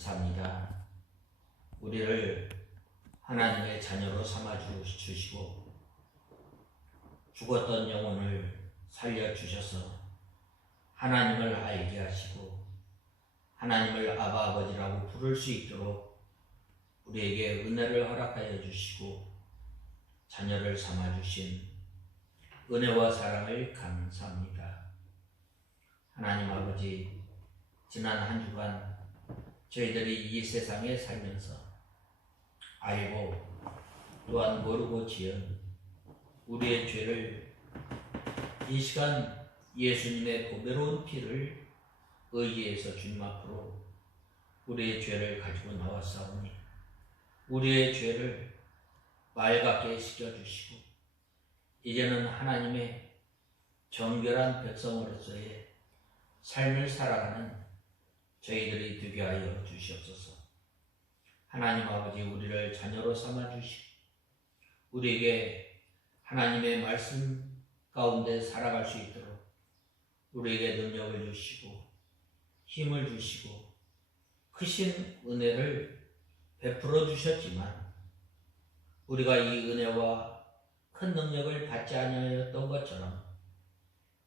감사합니다. 우리를 하나님의 자녀로 삼아 주시고 죽었던 영혼을 살려주셔서 하나님을 알게 하시고 하나님을 아바 아버지라고 부를 수 있도록 우리에게 은혜를 허락하여 주시고 자녀를 삼아 주신 은혜와 사랑을 감사합니다. 하나님 아버지, 지난 한 주간 저희들이 이 세상에 살면서 알고 또한 모르고 지은 우리의 죄를 이 시간 예수님의 보배로운 피를 의지해서 주님 앞으로 우리의 죄를 가지고 나왔사오니 우리의 죄를 맑게 씻겨주시고 이제는 하나님의 정결한 백성으로서의 삶을 살아가는 저희들이 되게 하여 주시옵소서. 하나님 아버지, 우리를 자녀로 삼아 주시고 우리에게 하나님의 말씀 가운데 살아갈 수 있도록 우리에게 능력을 주시고 힘을 주시고 크신 은혜를 베풀어 주셨지만 우리가 이 은혜와 큰 능력을 받지 아니하였던 것처럼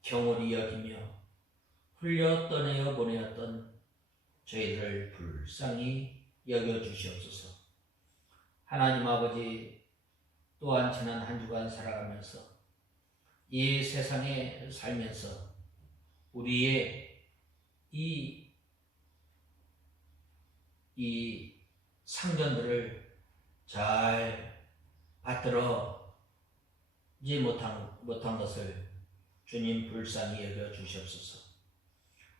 경홀히 여기며 흘려 떠내어 보내었던 저희들을 불쌍히 여겨주시옵소서. 하나님 아버지, 또한 지난 한 주간 살아가면서 이 세상에 살면서 우리의 이 상전들을 잘 받들어지 못한 것을 주님 불쌍히 여겨주시옵소서.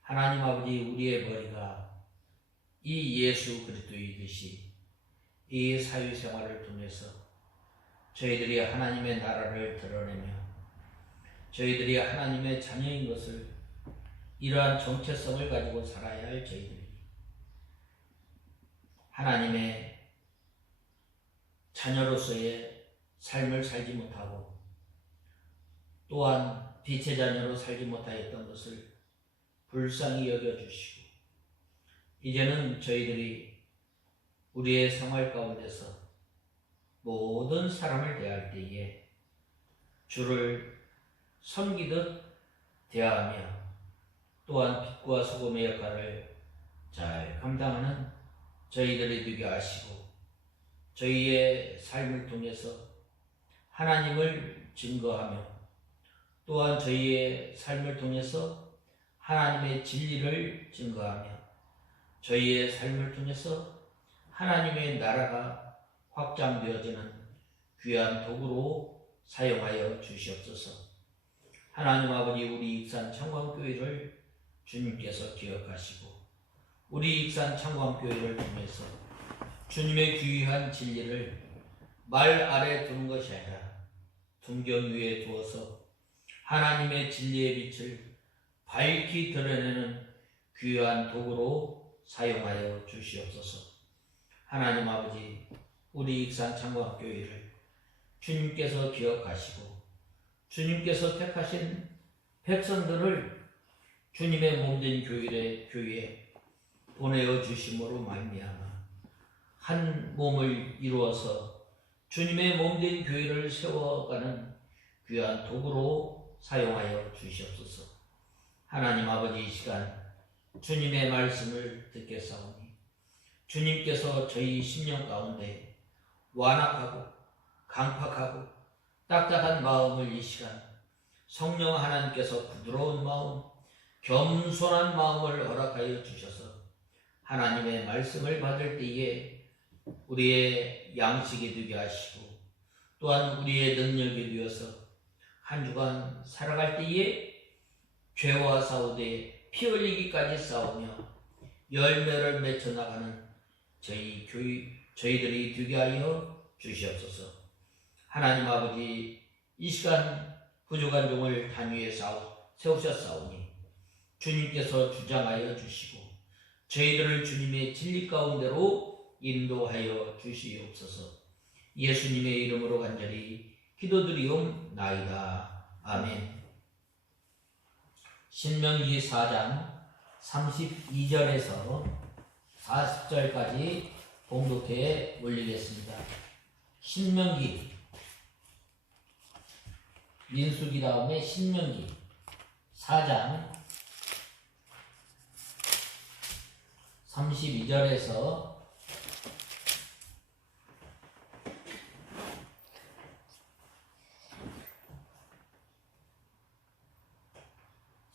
하나님 아버지, 우리의 머리가 이 예수 그리스도이듯이 이 사회생활을 통해서 저희들이 하나님의 나라를 드러내며 저희들이 하나님의 자녀인 것을 이러한 정체성을 가지고 살아야 할 저희들이 하나님의 자녀로서의 삶을 살지 못하고 또한 빛의 자녀로 살지 못하였던 것을 불쌍히 여겨주시고 이제는 저희들이 우리의 생활 가운데서 모든 사람을 대할 때에 주를 섬기듯 대하며 또한 빛과 소금의 역할을 잘 감당하는 저희들이 되게 하시고 저희의 삶을 통해서 하나님을 증거하며 또한 저희의 삶을 통해서 하나님의 진리를 증거하며 저희의 삶을 통해서 하나님의 나라가 확장되어지는 귀한 도구로 사용하여 주시옵소서. 하나님 아버지, 우리 익산 청광교회를 주님께서 기억하시고 우리 익산 청광교회를 통해서 주님의 귀한 진리를 말 아래 두는 것이 아니라 등경 위에 두어서 하나님의 진리의 빛을 밝히 드러내는 귀한 도구로 사용하여 주시옵소서. 하나님 아버지, 우리 익산 창광교회를 주님께서 기억하시고 주님께서 택하신 백성들을 주님의 몸된 교회에 보내어 주심으로 말미암아 한 몸을 이루어서 주님의 몸된 교회를 세워가는 귀한 도구로 사용하여 주시옵소서. 하나님 아버지, 이 시간 주님의 말씀을 듣겠사오니 주님께서 저희 심령 가운데 완악하고 강팍하고 딱딱한 마음을 이 시간 성령 하나님께서 부드러운 마음, 겸손한 마음을 허락하여 주셔서 하나님의 말씀을 받을 때에 우리의 양식이 되게 하시고 또한 우리의 능력이 되어서 한 주간 살아갈 때에 죄와 싸우되 피 흘리기까지 싸우며 열매를 맺어 나가는 저희들이 되게 하여 주시옵소서. 하나님 아버지, 이 시간 부족한 종을 단위에 세우셨사오니 주님께서 주장하여 주시고 저희들을 주님의 진리 가운데로 인도하여 주시옵소서. 예수님의 이름으로 간절히 기도드리옵나이다. 아멘. 신명기 4장 32절에서 40절까지 봉독해 올리겠습니다. 신명기, 민수기 다음에 신명기 4장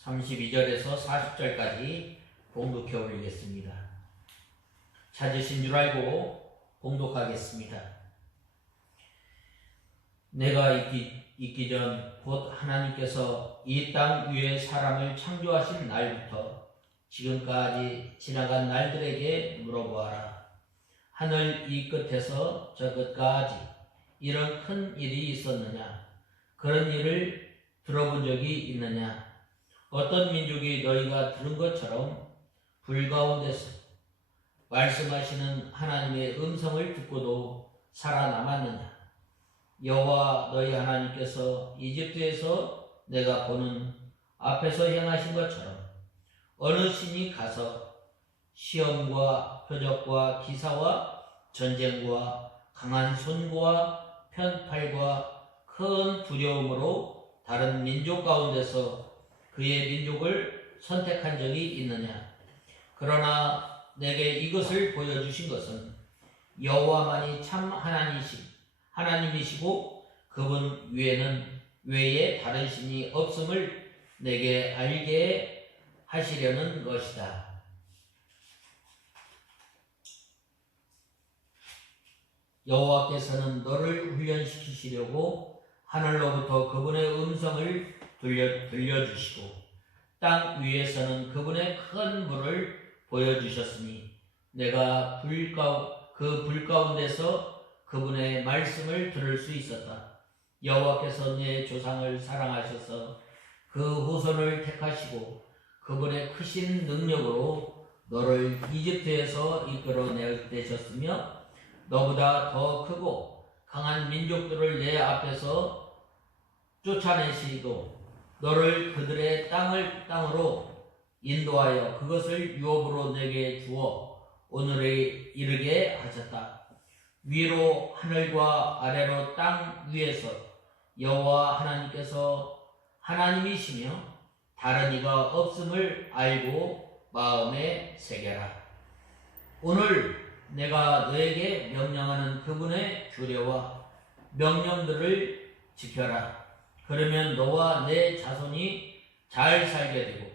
32절에서 40절까지 봉독해 올리겠습니다. 찾으신 줄 알고 봉독하겠습니다. 내가 있기 전 곧 하나님께서 이 땅 위에 사람을 창조하신 날부터 지금까지 지나간 날들에게 물어보아라. 하늘 이 끝에서 저 끝까지 이런 큰 일이 있었느냐? 그런 일을 들어본 적이 있느냐? 어떤 민족이 너희가 들은 것처럼 불 가운데서 말씀하시는 하나님의 음성을 듣고도 살아남았느냐? 여호와 너희 하나님께서 이집트에서 내가 보는 앞에서 행하신 것처럼 어느 신이 가서 시험과 표적과 기사와 전쟁과 강한 손과 편팔과 큰 두려움으로 다른 민족 가운데서 그의 민족을 선택한 적이 있느냐? 그러나 내게 이것을 보여주신 것은 여호와만이 참 하나님이시고 그분 외에 다른 신이 없음을 내게 알게 하시려는 것이다. 여호와께서는 너를 훈련시키시려고 하늘로부터 그분의 음성을 들려주시고 땅 위에서는 그분의 큰 물을 보여주셨으니 내가 불 가운데서 그분의 말씀을 들을 수 있었다. 여호와께서 내 조상을 사랑하셔서 그 후손을 택하시고 그분의 크신 능력으로 너를 이집트에서 이끌어내셨으며 너보다 더 크고 강한 민족들을 내 앞에서 쫓아내시고 너를 그들의 땅으로 인도하여 그것을 유업으로 내게 주어 오늘에 이르게 하셨다. 위로 하늘과 아래로 땅 위에서 여호와 하나님께서 하나님이시며 다른 이가 없음을 알고 마음에 새겨라. 오늘 내가 너에게 명령하는 그분의 규례와 명령들을 지켜라. 그러면 너와 내 자손이 잘 살게 되고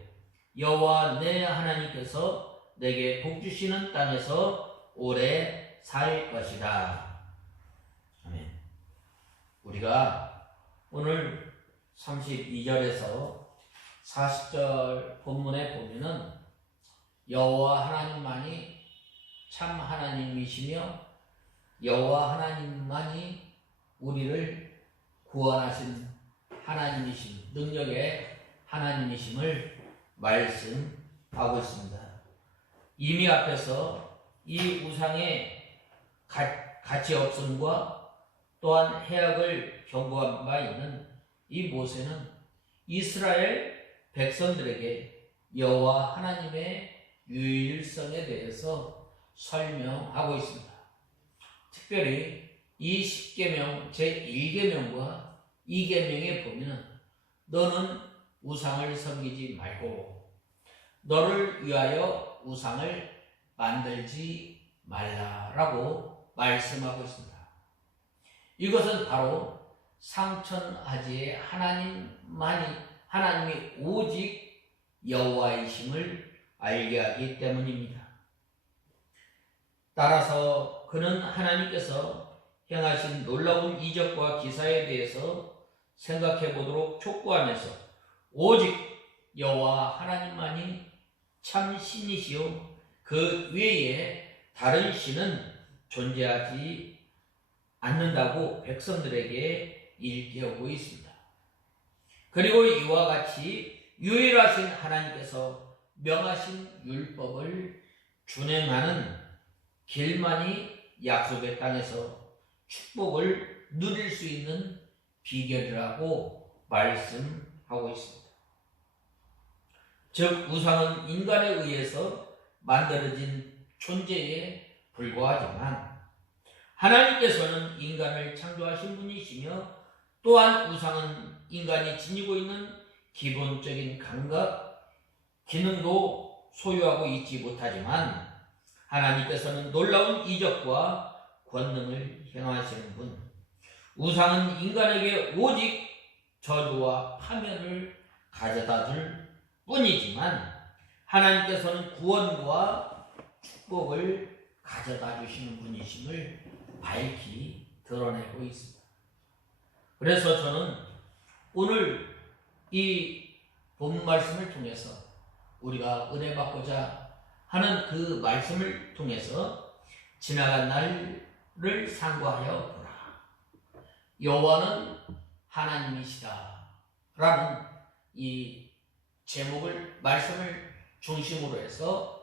여호와 내 하나님께서 내게 복 주시는 땅에서 오래 살 것이다. 아멘. 우리가 오늘 32절에서 40절 본문에 보면은 여호와 하나님만이 참 하나님이시며 여호와 하나님만이 우리를 구원하신 하나님이신 능력의 하나님이심을 말씀하고 있습니다. 이미 앞에서 이 우상의 가치 없음과 또한 해악을 경고한 바 있는 이 모세는 이스라엘 백성들에게 여호와 하나님의 유일성에 대해서 설명하고 있습니다. 특별히 이 10계명 제1계명과 2계명에 보면 너는 우상을 섬기지 말고 너를 위하여 우상을 만들지 말라라고 말씀하고 있습니다. 이것은 바로 상천하지의 하나님이 오직 여호와이심을 알게 하기 때문입니다. 따라서 그는 하나님께서 행하신 놀라운 이적과 기사에 대해서 생각해 보도록 촉구하면서 오직 여호와 하나님만이 참 신이시요 그 외에 다른 신은 존재하지 않는다고 백성들에게 일깨우고 있습니다. 그리고 이와 같이 유일하신 하나님께서 명하신 율법을 준행하는 길만이 약속의 땅에서 축복을 누릴 수 있는 비결이라고 말씀하고 있습니다. 즉 우상은 인간에 의해서 만들어진 존재에 불과하지만 하나님께서는 인간을 창조하신 분이시며 또한 우상은 인간이 지니고 있는 기본적인 감각, 기능도 소유하고 있지 못하지만 하나님께서는 놀라운 이적과 권능을 행하시는 분, 우상은 인간에게 오직 저주와 파멸을 가져다 줄 뿐이지만 하나님께서는 구원과 축복을 가져다 주시는 분이심을 밝히 드러내고 있습니다. 그래서 저는 오늘 이 본 말씀을 통해서 우리가 은혜 받고자 하는 그 말씀을 통해서 지나간 날을 상고하여 보라. 여호와는 하나님이시다 라는 이 제목을 말씀을 중심으로 해서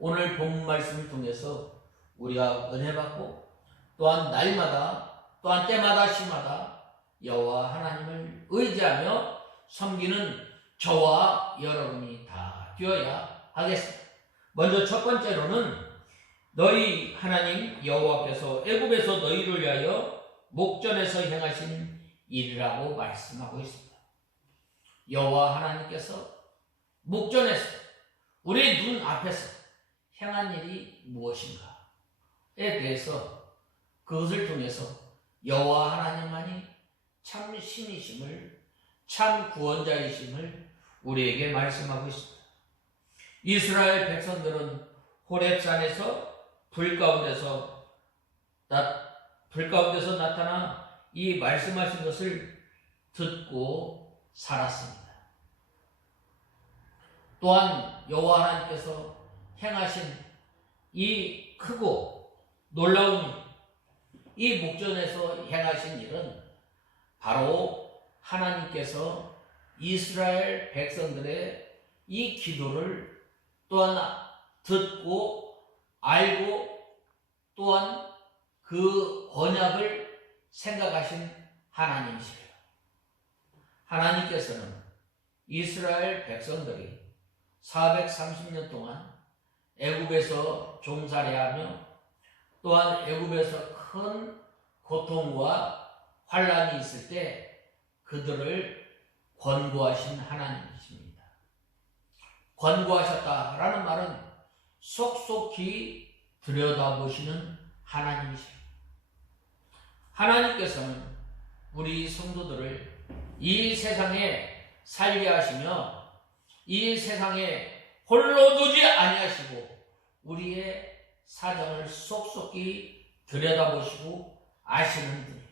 오늘 본 말씀을 통해서 우리가 은혜 받고 또한 날마다 또한 때마다 시마다 여호와 하나님을 의지하며 섬기는 저와 여러분이 다 되어야 하겠습니다. 먼저 첫 번째로는 너희 하나님 여호와께서 애굽에서 너희를 위하여 목전에서 행하신 일이라고 말씀하고 있습니다. 여호와 하나님께서 목전에서 우리 눈 앞에서 행한 일이 무엇인가에 대해서 그것을 통해서 여호와 하나님만이 참 신이심을 참 구원자이심을 우리에게 말씀하고 있습니다. 이스라엘 백성들은 호렙산에서 불 가운데서 나타나 이 말씀하신 것을 듣고 살았습니다. 또한 여호와 하나님께서 행하신 이 크고 놀라운 이 목전에서 행하신 일은 바로 하나님께서 이스라엘 백성들의 이 기도를 또한 듣고 알고 또한 그 언약을 생각하신 하나님이시래요. 하나님께서는 이스라엘 백성들이 430년 동안 애굽에서 종살이하며 또한 애굽에서 큰 고통과 환란이 있을 때 그들을 권고하신 하나님이십니다. 권고하셨다라는 말은 속속히 들여다보시는 하나님이십니다. 하나님께서는 우리 성도들을 이 세상에 살게 하시며 이 세상에 홀로 두지 아니하시고 우리의 사정을 속속히 들여다보시고 아시는 분이에요.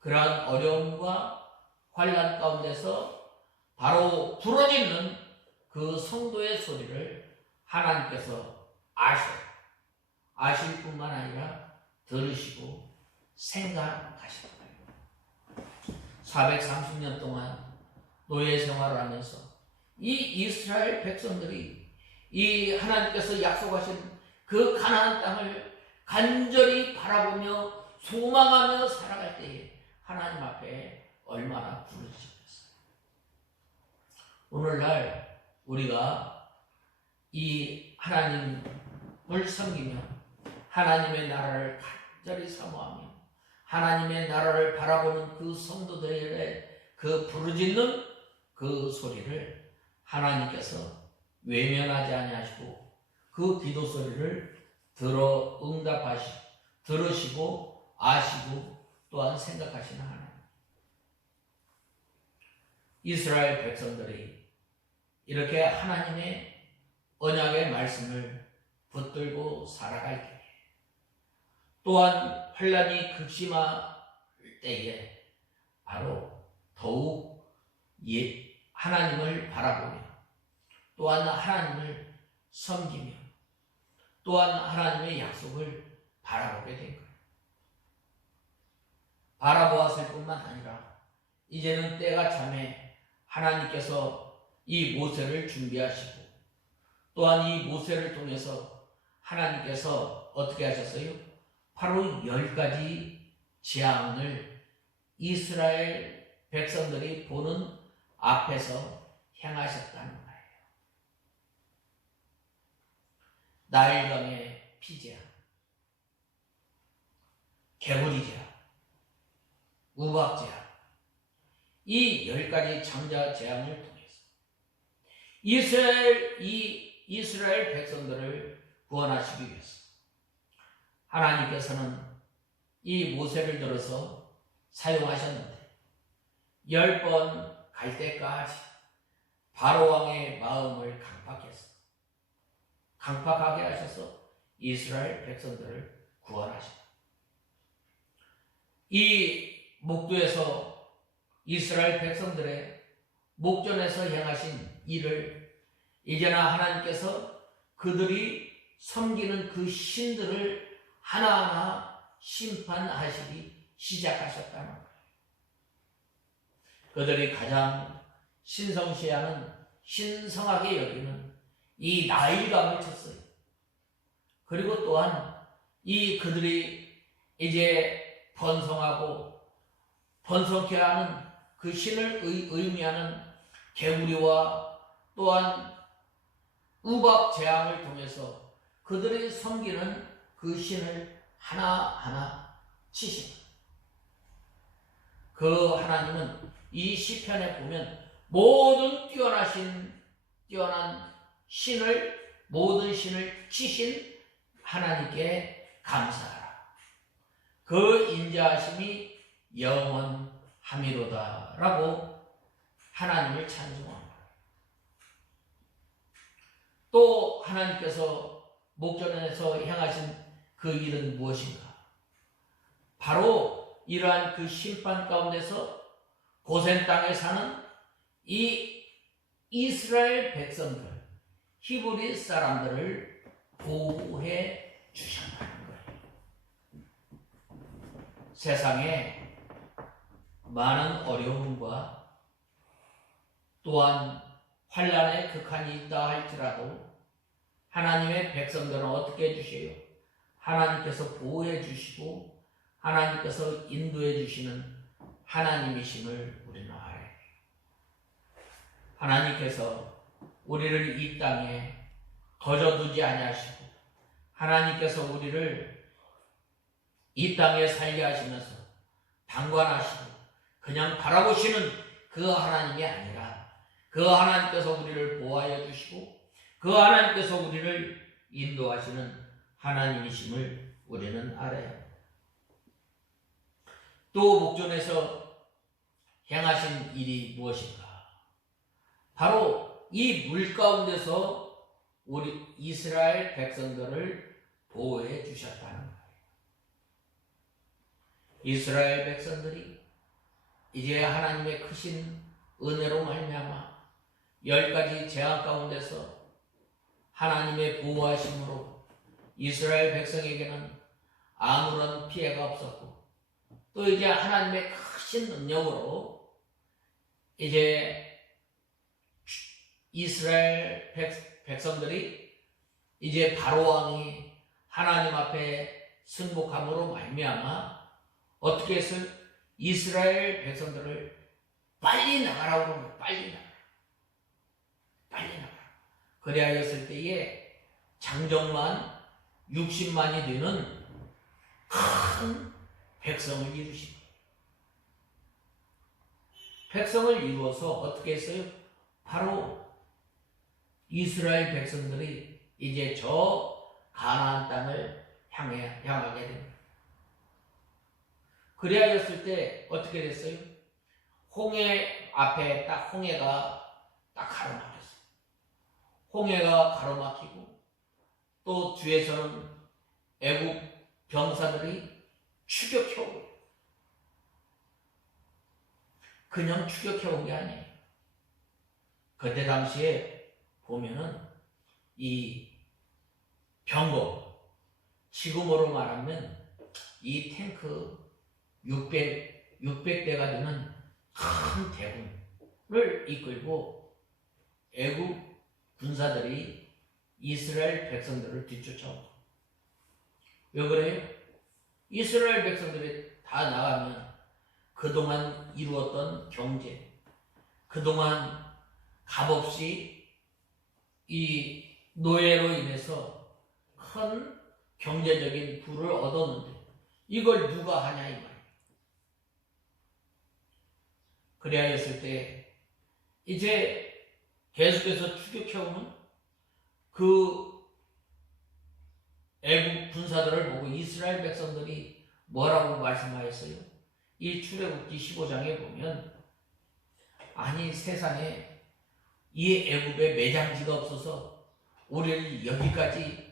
그러한 어려움과 환난 가운데서 바로 부러지는 그 성도의 소리를 하나님께서 아실 뿐만 아니라 들으시고 생각하실 거예요. 430년 동안 노예 생활을 하면서 이 이스라엘 백성들이 이 하나님께서 약속하신 그 가나안 땅을 간절히 바라보며 소망하며 살아갈 때에 하나님 앞에 얼마나 부르짖었어요. 오늘날 우리가 이 하나님을 섬기며 하나님의 나라를 간절히 사모하며 하나님의 나라를 바라보는 그 성도들의 그 부르짖는 그 소리를 하나님께서 외면하지 아니하시고 그 기도 소리를 들으시고 아시고 또한 생각하시는 하나님. 이스라엘 백성들이 이렇게 하나님의 언약의 말씀을 붙들고 살아갈 때에 또한 환난이 극심할 때에 바로 더욱 하나님을 바라보며 또한 하나님을 섬기며 또한 하나님의 약속을 바라보게 된 거예요. 바라보았을 뿐만 아니라 이제는 때가 참에 하나님께서 이 모세를 준비하시고 또한 이 모세를 통해서 하나님께서 어떻게 하셨어요? 바로 10가지 재앙을 이스라엘 백성들이 보는 앞에서 행하셨다는 거예요. 나일강의 피재앙, 개구리재앙, 우박재앙, 이 10가지 창자 재앙을 통해서 이스라엘 백성들을 구원하시기 위해서 하나님께서는 이 모세를 들어서 사용하셨는데 10번 갈 때까지 바로왕의 마음을 강팍하게 하셔서 이스라엘 백성들을 구원하셨다. 이 목도에서 이스라엘 백성들의 목전에서 행하신 일을 이제나 하나님께서 그들이 섬기는 그 신들을 하나하나 심판하시기 시작하셨다는 거예요. 그들이 가장 신성시하는, 신성하게 여기는 이 나일강을 쳤어요. 그리고 또한 이 그들이 이제 번성하고 번성케 하는 그 신을 의미하는 개구리와 또한 우박 재앙을 통해서 그들이 섬기는 그 신을 하나하나 치십니다. 그 하나님은 이 시편에 보면 모든 뛰어난 신을, 모든 신을 치신 하나님께 감사하라. 그 인자하심이 영원함이로다 라고 하나님을 찬송합니다. 또 하나님께서 목전에서 행하신 그 일은 무엇인가? 바로 이러한 그 심판 가운데서 고센 땅에 사는 이 이스라엘 백성들, 히브리 사람들을 보호해 주셨다는 거예요. 세상에 많은 어려움과 또한 환난의 극한이 있다 할지라도 하나님의 백성들은 어떻게 해주세요? 하나님께서 보호해 주시고 하나님께서 인도해 주시는 하나님이심을 우리는 알아야 해요. 하나님께서 우리를 이 땅에 거저두지 아니하시고 하나님께서 우리를 이 땅에 살게 하시면서 방관하시고 그냥 바라보시는 그 하나님이 아니라 그 하나님께서 우리를 보호하여 주시고 그 하나님께서 우리를 인도하시는 하나님이심을 우리는 알아야 합니다. 또 목전에서 행하신 일이 무엇인가? 바로 이 물 가운데서 우리 이스라엘 백성들을 보호해 주셨다는 거예요. 이스라엘 백성들이 이제 하나님의 크신 은혜로 말미암아 10가지 재앙 가운데서 하나님의 보호하심으로 이스라엘 백성에게는 아무런 피해가 없었고 또 이제 하나님의 크신 능력으로 이제 이스라엘 백성들이 이제 바로왕이 하나님 앞에 승복함으로 말미암아 어떻게 했어요? 이스라엘 백성들을 빨리 나가라고 그러는 거예요. 빨리 나가라. 그리하였을 때에 장정만 60만이 되는 큰 백성을 이루신 거예요. 백성을 이루어서 어떻게 했어요? 바로 이스라엘 백성들이 이제 저 가나안 땅을 향하게 됩니다. 그리하였을 때 어떻게 됐어요? 홍해 앞에 딱 홍해가 딱 가로막혔어요. 홍해가 가로막히고 또 뒤에서는 애국 병사들이 추격해오고 그냥 추격해온 게 아니에요. 그때 당시에 보면은 이 병거, 지금으로 말하면 이 탱크 600대가 되는 큰 대군을 이끌고 애국 군사들이 이스라엘 백성들을 뒤쫓아옵니다. 왜 그래요? 이스라엘 백성들이 다 나가면 그동안 이루었던 경제, 그동안 값없이 이 노예로 인해서 큰 경제적인 부를 얻었는데 이걸 누가 하냐 이 말이에요. 그래야 했을 때 이제 계속해서 추격해오는 그 애국 군사들을 보고 이스라엘 백성들이 뭐라고 말씀하였어요? 이 출애굽기 15장에 보면 아니 세상에 이 애굽에 매장지가 없어서 우리를 여기까지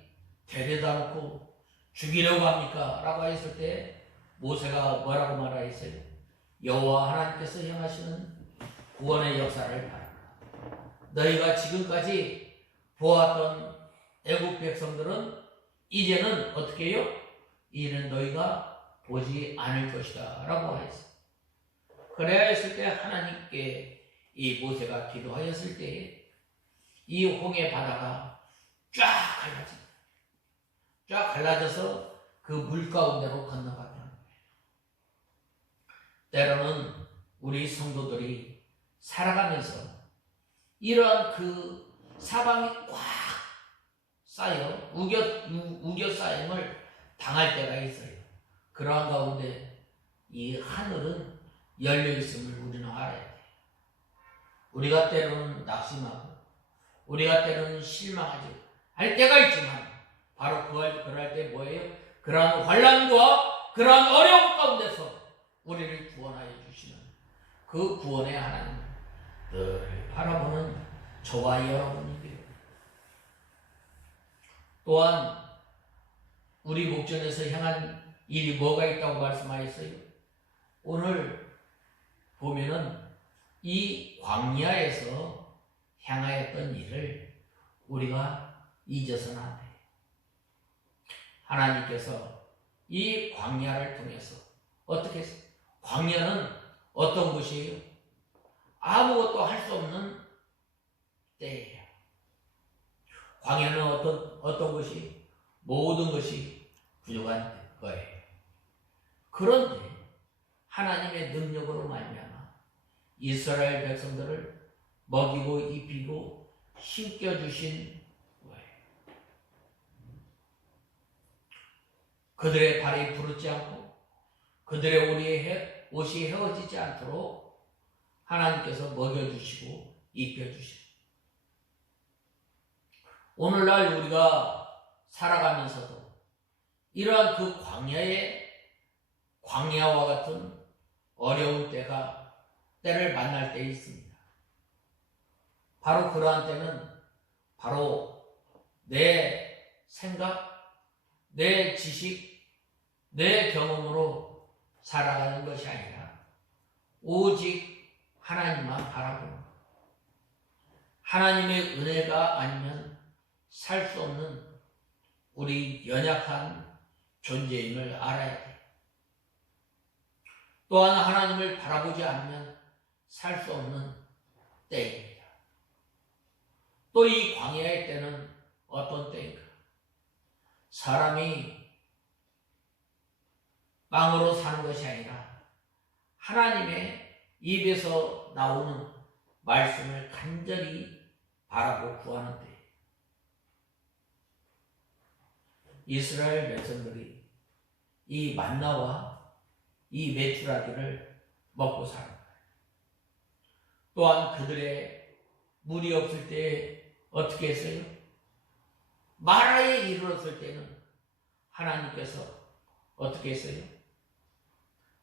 데려다 놓고 죽이려고 합니까? 라고 했을 때 모세가 뭐라고 말하였어요? 여호와 하나님께서 행하시는 구원의 역사를 바랍니다. 너희가 지금까지 보았던 애국 백성들은 이제는 어떻게 해요? 이는 너희가 보지 않을 것이다 라고 하였어요. 그래야 했을 때 하나님께 이 모세가 기도하였을 때 이 홍해 바다가 쫙 갈라집니다. 쫙 갈라져서 그 물 가운데로 건너가게 합니다. 때로는 우리 성도들이 살아가면서 이러한 그 사방이 꽉 쌓여 우겨 쌓임을 당할 때가 있어요. 그러한 가운데 이 하늘은 열려 있음을 우리는 알아야 돼요. 우리가 때로는 낙심하고 우리가 때로는 실망하지 할 때가 있지만 바로 그럴 때 뭐예요? 그러한 환난과 그러한 어려움 가운데서 우리를 구원하여 주시는 그 구원의 하나님을 늘 바라보는 저와 여러분이고요. 또한 우리 목전에서 향한 일이 뭐가 있다고 말씀하셨어요? 오늘 보면은 이 광야에서 향하였던 일을 우리가 잊어서는 안 돼요. 하나님께서 이 광야를 통해서 어떻게 했어요? 광야는 어떤 곳이에요? 아무것도 할 수 없는 때예요. 광야는 어떤 것이 모든 것이 부족한 거예요. 그런데 하나님의 능력으로 말미암아 이스라엘 백성들을 먹이고 입히고 신겨주신 거예요. 그들의 발이 부르지 않고 그들의 옷이 헤어지지 않도록 하나님께서 먹여주시고 입혀주시고 오늘날 우리가 살아가면서도 이러한 그 광야와 같은 어려운 때를 만날 때 있습니다. 바로 그러한 때는 바로 내 생각, 내 지식, 내 경험으로 살아가는 것이 아니라 오직 하나님만 바라보는 하나님의 은혜가 아니면 살 수 없는 우리 연약한 존재임을 알아야 돼. 또한 하나님을 바라보지 않으면 살 수 없는 때입니다. 또 이 광야의 때는 어떤 때인가? 사람이 빵으로 사는 것이 아니라 하나님의 입에서 나오는 말씀을 간절히 바라고 구하는 때 이스라엘 백성들이 이 만나와 이 메추라기를 먹고 사는 거예요. 또한 그들의 물이 없을 때 어떻게 했어요? 마라에 이르렀을 때는 하나님께서 어떻게 했어요?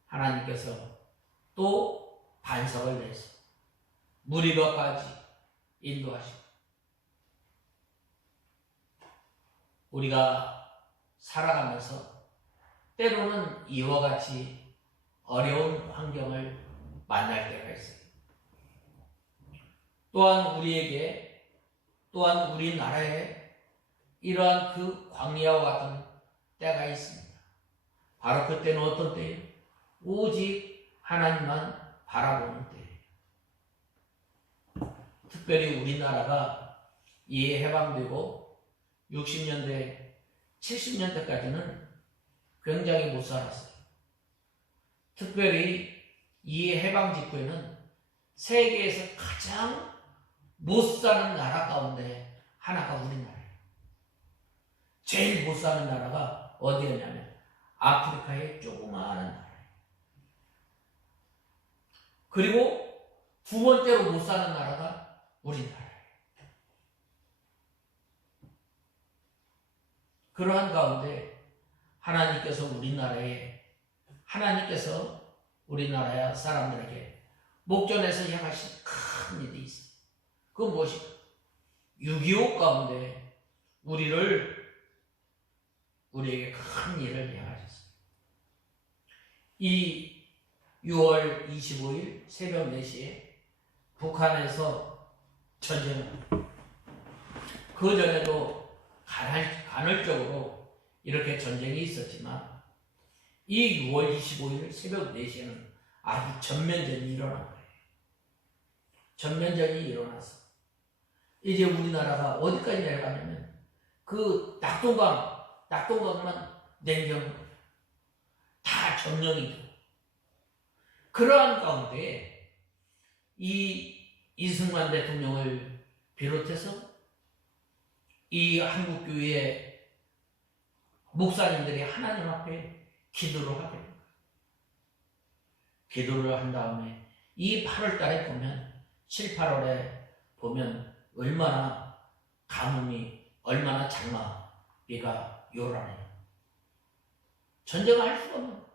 하나님께서 또 반석을 내서 무리바까지 인도하시고 우리가 살아가면서 때로는 이와 같이 어려운 환경을 만날 때가 있어요. 또한 우리나라에 이러한 그 광야와 같은 때가 있습니다. 바로 그때는 어떤 때예요? 오직 하나님만 바라보는 때예요. 특별히 우리나라가 이에 해방되고 60년대, 70년대까지는 굉장히 못 살았어요. 특별히 이 해방 직후에는 세계에서 가장 못 사는 나라 가운데 하나가 우리나라예요. 제일 못 사는 나라가 어디였냐면 아프리카의 조그마한 나라예요. 그리고 두 번째로 못 사는 나라가 우리나라예요. 그러한 가운데 하나님께서 우리나라 사람들에게 목전에서 향하신 큰 일이 있어요. 그건 무엇일까? 6.25 가운데 우리에게 큰 일을 행하셨어요. 이 6월 25일 새벽 4시에 북한에서 전쟁을, 그 전에도 간헐적으로 이렇게 전쟁이 있었지만 이 6월 25일 새벽 4시에는 아주 전면전이 일어난 거예요. 전면전이 일어나서 이제 우리나라가 어디까지 내려가냐면 그 낙동강만 냉경 다 점령이 되고, 그러한 가운데 이 이승만 대통령을 비롯해서 이 한국교회 목사님들이 하나님 앞에 기도를 하게 됩니다. 기도를 한 다음에 이 8월 달에 보면 7, 8월에 보면 얼마나 가뭄이, 얼마나 장마비가 요란해요. 전쟁을 할 수가 없는 거예요.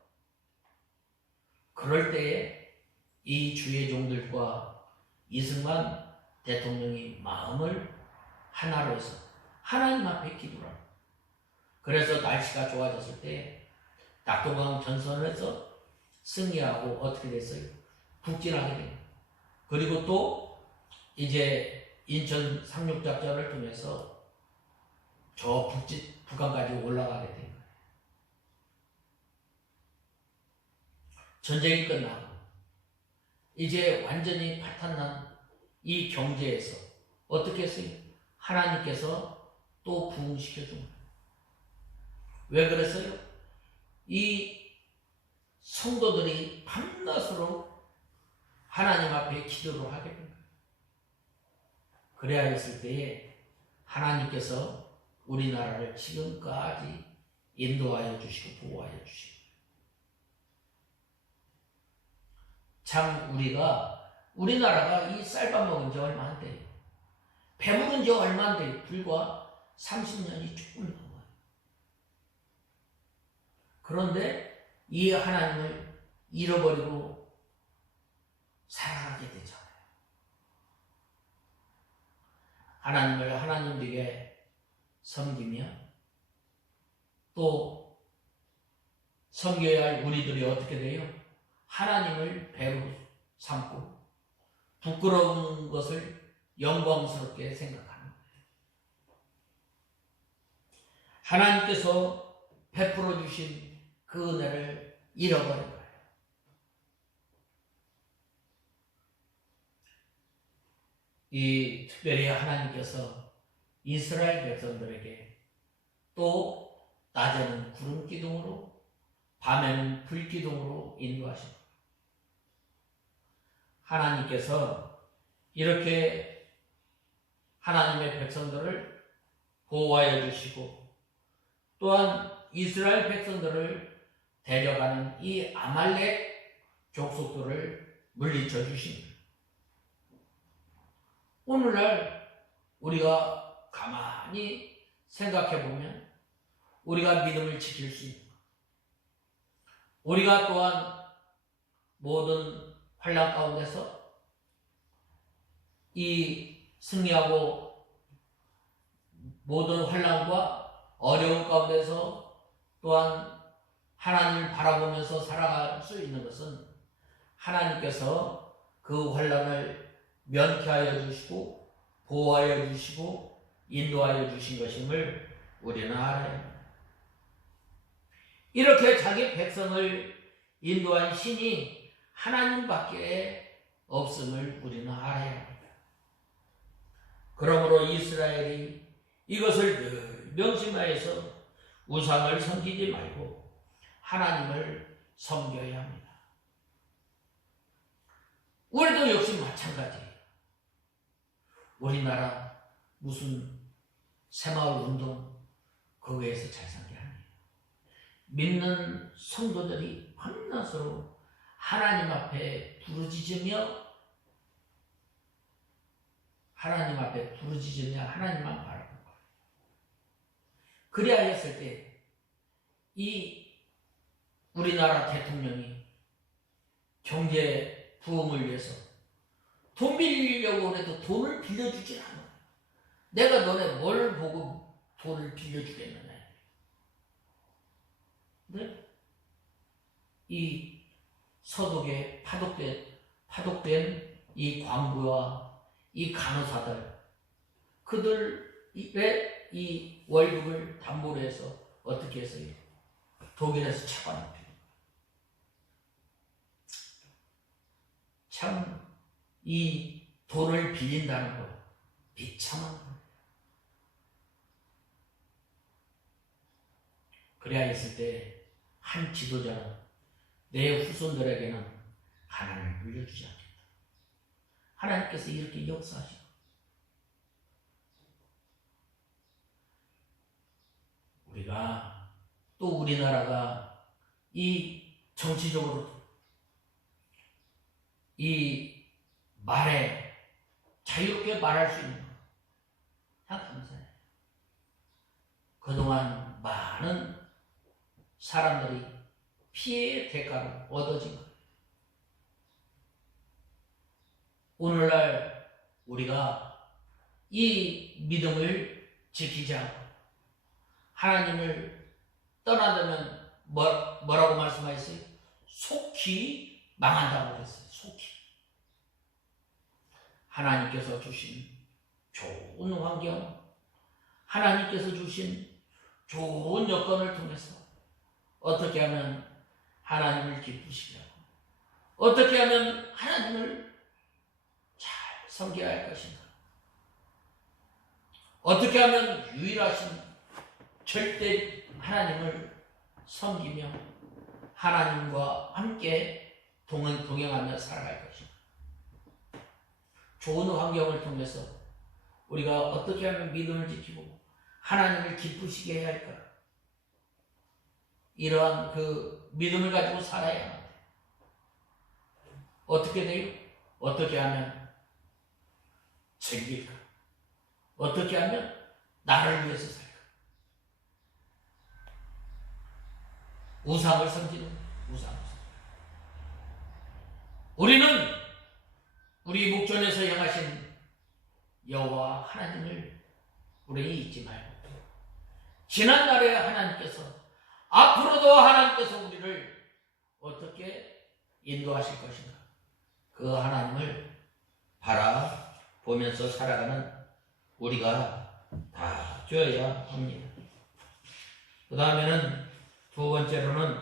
그럴 때에 이 주의 종들과 이승만 대통령이 마음을 하나로 해서 하나님 앞에 기도를 합니다. 그래서 날씨가 좋아졌을 때 낙동강 전선을 해서 승리하고 어떻게 됐어요? 북진하게 됩니다. 그리고 또 이제 인천 상륙작전을 통해서 저 북한까지 올라가게 됩니다. 전쟁이 끝나고 이제 완전히 파탄난 이 경제에서 어떻게 했어요? 하나님께서 또 부흥시켜 준 거예요. 왜 그랬어요? 이 성도들이 밤낮으로 하나님 앞에 기도를 하게 된 거예요. 그래야 했을 때에 하나님께서 우리나라를 지금까지 인도하여 주시고 보호하여 주시고, 참 우리나라가 이 쌀밥 먹은 지 얼마 안 돼요. 배부른 지 얼마 안 돼요. 불과 30년이 조금 넘어요. 그런데 이 하나님을 잃어버리고 살아가게 되잖아요. 하나님을 하나님에게 섬기며 또 섬겨야 할 우리들이 어떻게 돼요? 하나님을 배로 삼고 부끄러운 것을 영광스럽게 생각하는 거예요. 하나님께서 베풀어 주신 그 은혜를 잃어버린 거예요. 이 특별히 하나님께서 이스라엘 백성들에게 또 낮에는 구름 기둥으로 밤에는 불 기둥으로 인도하십니다. 하나님께서 이렇게 하나님의 백성들을 보호하여 주시고 또한 이스라엘 백성들을 데려가는 이 아말렉 족속들을 물리쳐 주십니다. 오늘날 우리가 가만히 생각해 보면 우리가 믿음을 지킬 수 있는, 우리가 또한 모든 환난 가운데서 이 승리하고 모든 환난과 어려움 가운데서 또한 하나님을 바라보면서 살아갈 수 있는 것은 하나님께서 그 환난을 면케하여 주시고 보호하여 주시고 인도하여 주신 것임을 우리는 알아야 합니다. 이렇게 자기 백성을 인도한 신이 하나님밖에 없음을 우리는 알아야 합니다. 그러므로 이스라엘이 이것을 늘 명심하여서 우상을 섬기지 말고 하나님을 섬겨야 합니다. 우리도 역시 마찬가지예요. 우리나라 무슨 새마을 운동 거기에서 잘 살게 하는 거예요. 믿는 성도들이 밤낮으로 하나님 앞에 부르짖으며 하나님만 바라보는 거예요. 그리하였을 때 이 우리나라 대통령이 경제 부흥을 위해서 돈 빌리려고 해도 돈을 빌려주질 않아. 내가 너네 뭘 보고 돈을 빌려주겠느냐. 근데 이 서독에 파독된 이 광부와 이 간호사들, 그들의 이 월급을 담보로 해서 어떻게 했어요? 독일에서 차관합니다. 참 이 돈을 빌린다는 거 비참한 거예요. 그래야 했을 때 한 지도자는 내 후손들에게는 가난을 물려주지 않겠다. 하나님께서 이렇게 역사하시고 우리가 또 우리나라가 이 정치적으로 이 말에 자유롭게 말할 수 있는 참 감사해요. 그동안 많은 사람들이 피해의 대가로 얻어진 거예요. 오늘날 우리가 이 믿음을 지키지 않고 하나님을 떠나면 뭐라고 말씀하셨어요? 속히 망한다고 그랬어요. 속히. 하나님께서 주신 좋은 환경, 하나님께서 주신 좋은 여건을 통해서 어떻게 하면 하나님을 기쁘시게 하고 어떻게 하면 하나님을 잘 섬겨야 할 것인가, 어떻게 하면 유일하신 절대 하나님을 섬기며 하나님과 함께 동행하며 살아갈 것인가. 좋은 환경을 통해서 우리가 어떻게 하면 믿음을 지키고 하나님을 기쁘시게 해야 할까? 이러한 그 믿음을 가지고 살아야 합니다. 어떻게 돼요? 어떻게 하면 챙길까? 어떻게 하면 나를 위해서 살까? 우상을 섬기는 우상을 섬기는. 우리는 우리 목전에서 향하신 여호와 하나님을 우리 잊지 말고 지난날에 하나님께서 앞으로도 하나님께서 우리를 어떻게 인도하실 것인가, 그 하나님을 바라보면서 살아가는 우리가 다 되어야 합니다. 그 다음에는 두 번째로는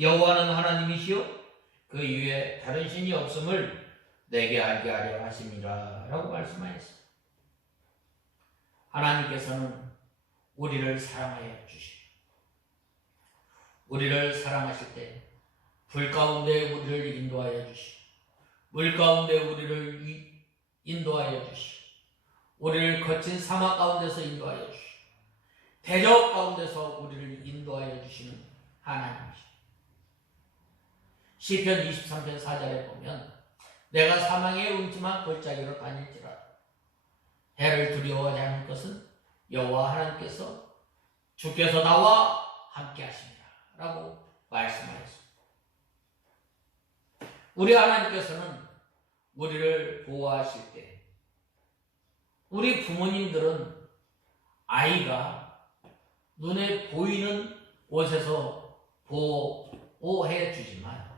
여호와는 하나님이시요 그 위에 다른 신이 없음을 내게 알게 하려 하심이라 라고 말씀하셨어요. 하나님께서는 우리를 사랑하여 주시고 우리를 사랑하실 때 불 가운데 우리를 인도하여 주시고 물 가운데 우리를 인도하여 주시고 우리를 거친 사막 가운데서 인도하여 주시고 대적 가운데서 우리를 인도하여 주시는 하나님이시죠. 시편 23편 4절에 보면 내가 사망의 음침한 골짜기로 다닐지라도 해를 두려워하지 않을 것은 여호와 하나님께서 주께서 나와 함께 하십니다 라고 말씀하셨습니다. 우리 하나님께서는 우리를 보호하실 때 우리 부모님들은 아이가 눈에 보이는 옷에서 보호해 주지만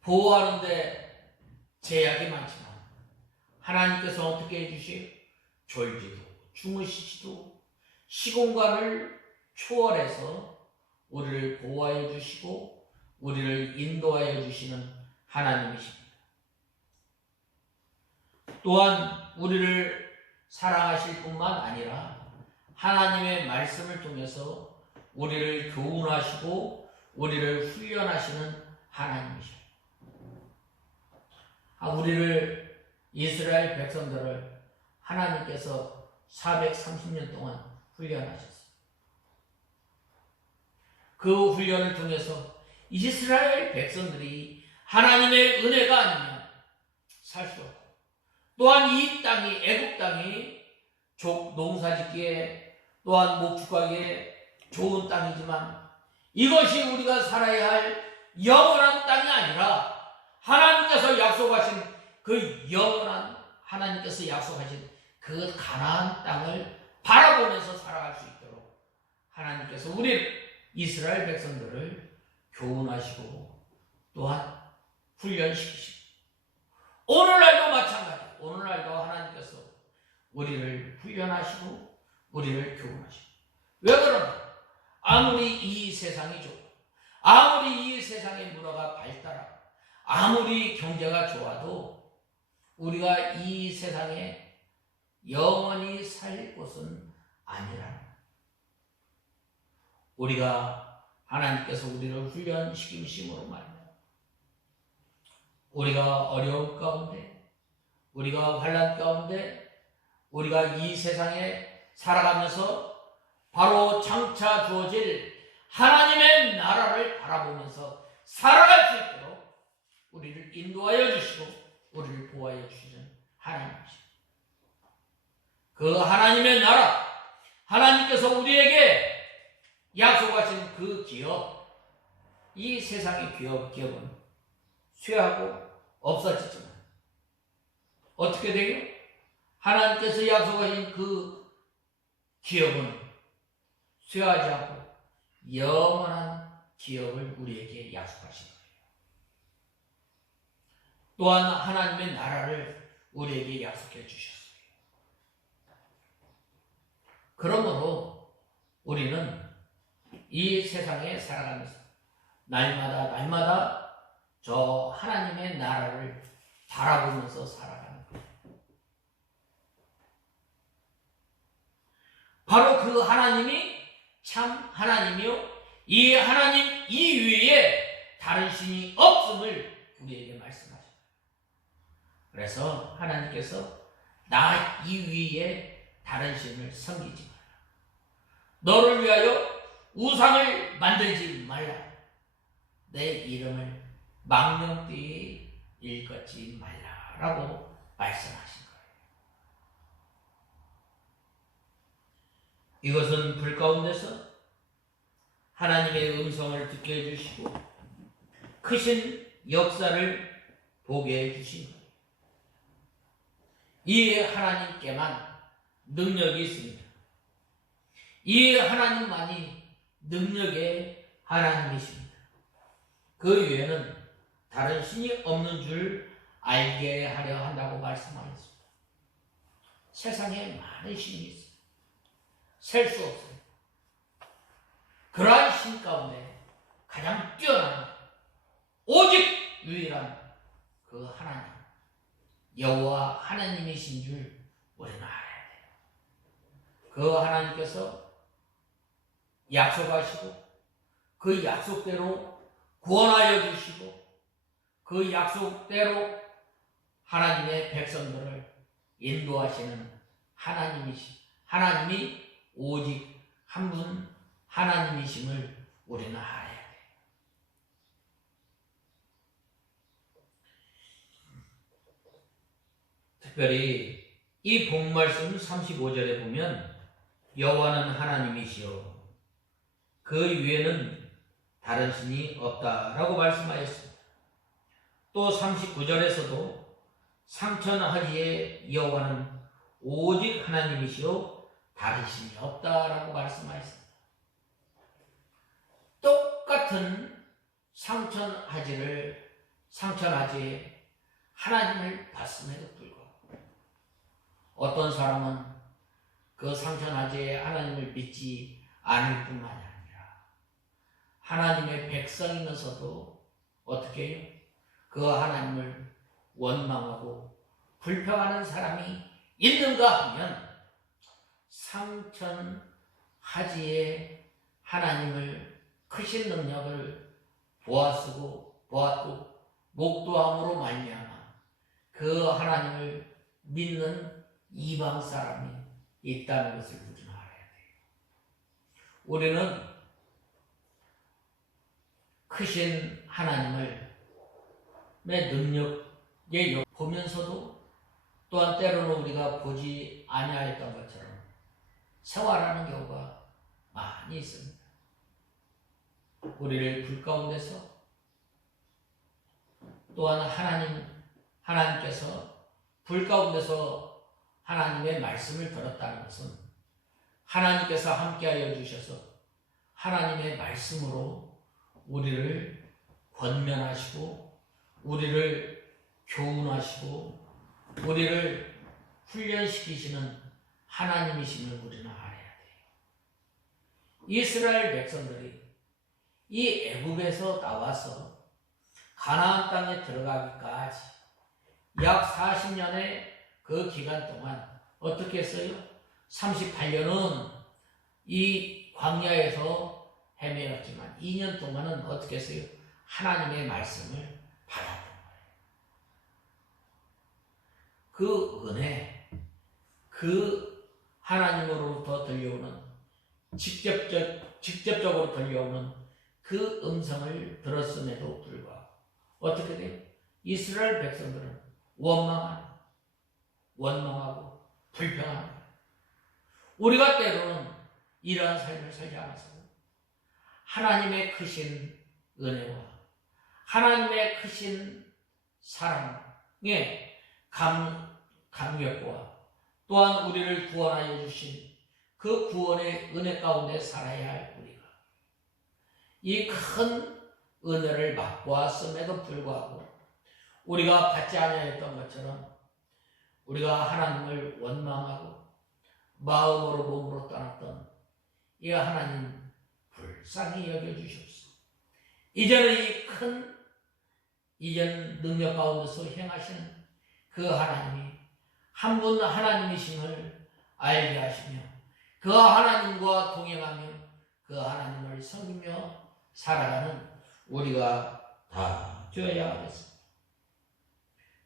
보호하는데 제약이 많지만 하나님께서 어떻게 해주시오? 졸지도 주무시지도 시공간을 초월해서 우리를 보호하여 주시고 우리를 인도하여 주시는 하나님이십니다. 또한 우리를 사랑하실 뿐만 아니라 하나님의 말씀을 통해서 우리를 교훈하시고 우리를 훈련하시는 하나님이십니다. 우리를 이스라엘 백성들을 하나님께서 430년 동안 훈련하셨어요. 그 훈련을 통해서 이스라엘 백성들이 하나님의 은혜가 아니면 살 수 없고, 또한 이 땅이, 애국 땅이 농사짓기에 또한 목축하기에 좋은 땅이지만 이것이 우리가 살아야 할 영원한 땅이 아니라 하나님께서 약속하신 그 영원한, 하나님께서 약속하신 그 가나안 땅을 바라보면서 살아갈 수 있도록 하나님께서 우리 이스라엘 백성들을 교훈하시고 또한 훈련시키시고, 오늘날도 마찬가지, 오늘날도 하나님께서 우리를 훈련하시고 우리를 교훈하시고. 왜 그러나? 아무리 이 세상이 좋고, 아무리 이 세상의 문화가 발달하고, 아무리 경제가 좋아도 우리가 이 세상에 영원히 살 곳은 아니라, 우리가 하나님께서 우리를 훈련시키심으로 말이야, 우리가 어려움 가운데, 우리가 환난 가운데, 우리가 이 세상에 살아가면서 바로 장차 주어질 하나님의 나라를 바라보면서 살아갈 수 있도록 우리를 인도하여 주시고 우리를 보호하여 주시는 하나님이십니다. 그 하나님의 나라, 하나님께서 우리에게 약속하신 그 기업, 이 세상의 기업은 쇠하고 없어지지만 어떻게 되요? 하나님께서 약속하신 그 기업은 쇠하지 않고 영원한 기업을 우리에게 약속하신 거예요. 또한 하나님의 나라를 우리에게 약속해 주셨어요. 그러므로 우리는 이 세상에 살아가면서 날마다 저 하나님의 나라를 바라보면서 살아가는 거예요. 바로 그 하나님이 참 하나님이요, 이 하나님 이외에 다른 신이 없음을 우리에게 말씀하십니다. 그래서 하나님께서 나 이외에 다른 신을 섬기지 마라, 너를 위하여 우상을 만들지 말라, 내 이름을 망령되이 일컫지 말라라고 말씀하신 거예요. 이것은 불 가운데서 하나님의 음성을 듣게 해주시고 크신 역사를 보게 해주신 거예요. 이 하나님께만 능력이 있습니다. 이 하나님만이 능력의 하나님이십니다. 그 외에는 다른 신이 없는 줄 알게 하려 한다고 말씀하셨습니다. 세상에 많은 신이 있습니다. 셀 수 없어요. 그러한 신 가운데 가장 뛰어난 오직 유일한 그 하나님, 여호와 하나님이신 줄 우리는 알아야 돼요. 그 하나님께서 약속하시고 그 약속대로 구원하여 주시고 그 약속대로 하나님의 백성들을 인도하시는 하나님이 오직 한 분 하나님이심을 우리는 알아야 돼요. 특별히 이 본말씀 35절에 보면 여호와는 하나님이시요 그 위에는 다른 신이 없다라고 말씀하였습니다. 또 39절에서도 상천하지의 여호와는 오직 하나님이시요 다른 신이 없다라고 말씀하였습니다. 똑같은 상천하지에 하나님을 봤음에도 불구하고 어떤 사람은 그 상천하지에 하나님을 믿지 않을 뿐만이 아니라 하나님의 백성이면서도 어떻게 해요? 그 하나님을 원망하고 불평하는 사람이 있는가 하면 상천하지에 하나님을 크신 능력을 보았고 목도함으로 말미암아 그 하나님을 믿는 이방 사람이 있다는 것을 우리는 알아야 돼요. 우리는 크신 하나님을 의 능력에 보면서도 또한 때로는 우리가 보지 아니하였던 것처럼 생활하는 경우가 많이 있습니다. 우리를 불 가운데서 또한 하나님께서 불 가운데서 하나님의 말씀을 들었다는 것은 하나님께서 함께하여 주셔서 하나님의 말씀으로 우리를 권면하시고 우리를 교훈하시고 우리를 훈련시키시는 하나님이심을 우리는 알아야 돼요. 이스라엘 백성들이 이 애굽에서 나와서 가나안 땅에 들어가기까지 약 40년의 그 기간 동안 어떻게 했어요? 38년은 이 광야에서 헤매었지만 2년 동안은 어떻게 했어요? 하나님의 말씀을 받았던 거예요. 그 은혜, 그 하나님으로부터 들려오는 직접적으로 들려오는 그 음성을 들었음에도 불구하고 어떻게 돼요? 이스라엘 백성들은 원망하고 불평하는 거예요. 우리가 때로는 이러한 삶을 살지 않았어요. 하나님의 크신 은혜와 하나님의 크신 사랑의 감격과 또한 우리를 구원하여 주신 그 구원의 은혜 가운데 살아야 할 우리가 이 큰 은혜를 맛보았음에도 불구하고 우리가 받지 아니하였던 것처럼 우리가 하나님을 원망하고 마음으로 몸으로 떠났던 이 하나님 불쌍히 여겨주시옵소서. 이제는 이 큰 이전 능력 가운데서 행하시는 그 하나님이 한 분 하나님이심을 알게 하시며 그 하나님과 동행하며 그 하나님을 섬기며 살아가는 우리가 다 되어야 하겠습니다.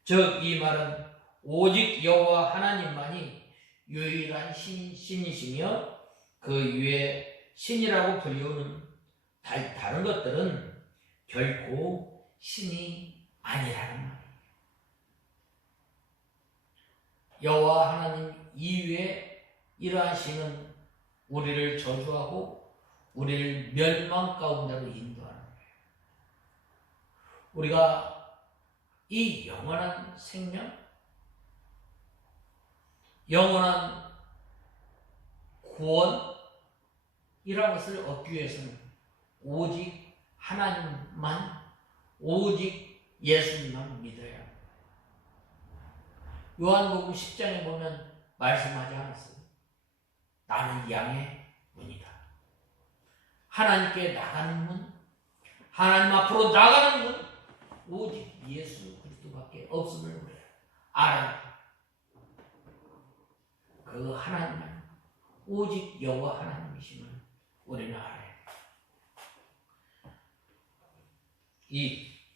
즉 이 말은 오직 여호와 하나님만이 유일한 신이시며 그 위에 신이라고 불리우는 다른 것들은 결코 신이 아니라는 말이에요. 여호와 하나님 이외에 이러한 신은 우리를 저주하고 우리를 멸망 가운데로 인도하는 거예요. 우리가 이 영원한 생명, 영원한 구원이라는 것을 얻기 위해서는 오직 하나님만, 오직 예수님만 믿어야 합니다. 요한복음 10장에 보면 말씀하지 않았어요. 나는 양의 문이다. 하나님께 나가는 문, 하나님 앞으로 나가는 문, 오직 예수 그리스도밖에 없음을 우리가 알아야 합니다. 그 하나님만, 오직 여호와 하나님이심을 우리는 알아야 합니다.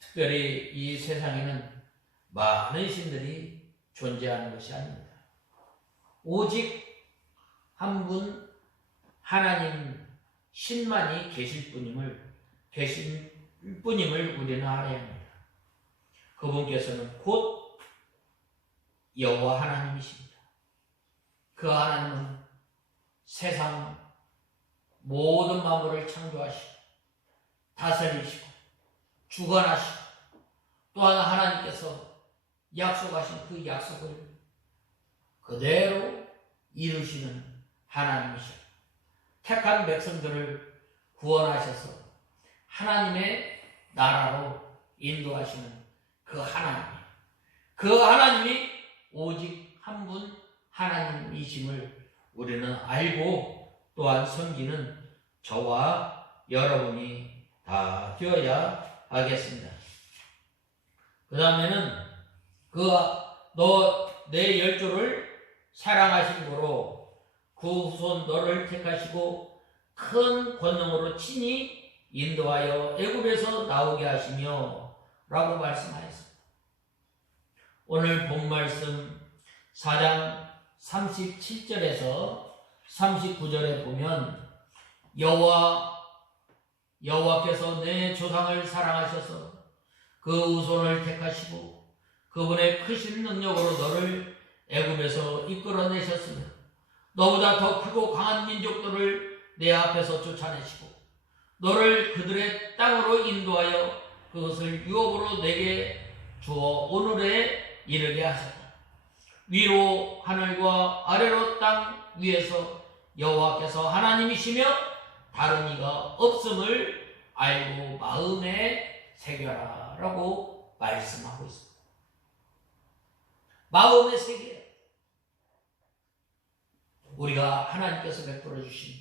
특별히 이 세상에는 많은 신들이 존재하는 것이 아닙니다. 오직 한 분 하나님 신만이 계실 뿐임을 우리는 알아야 합니다. 그분께서는 곧 여호와 하나님이십니다. 그 하나님은 세상 모든 만물을 창조하시고 다스리시고 주관하시고 또한 하나님께서 약속하신 그 약속을 그대로 이루시는 하나님이시오. 택한 백성들을 구원하셔서 하나님의 나라로 인도하시는 그 하나님, 그 하나님이 오직 한 분 하나님이심을 우리는 알고 또한 섬기는 저와 여러분이 다 되어야 하겠습니다. 그 다음에는 너 내 열조를 사랑하신 고로 그 후손 너를 택하시고 큰 권능으로 친히 인도하여 애굽에서 나오게 하시며 라고 말씀하였습니다. 오늘 본 말씀 4장 37절에서 39절에 보면 여호와 여호와께서 내 조상을 사랑하셔서 그 후손을 택하시고 그분의 크신 능력으로 너를 애굽에서 이끌어내셨으며 너보다 더 크고 강한 민족들을 내 앞에서 쫓아내시고 너를 그들의 땅으로 인도하여 그것을 유업으로 내게 주어 오늘에 이르게 하셨다. 위로 하늘과 아래로 땅 위에서 여호와께서 하나님이시며 다른 이가 없음을 알고 마음에 새겨라 라고 말씀하고 있습니다. 마음에 새겨요. 우리가 하나님께서 베풀어 주신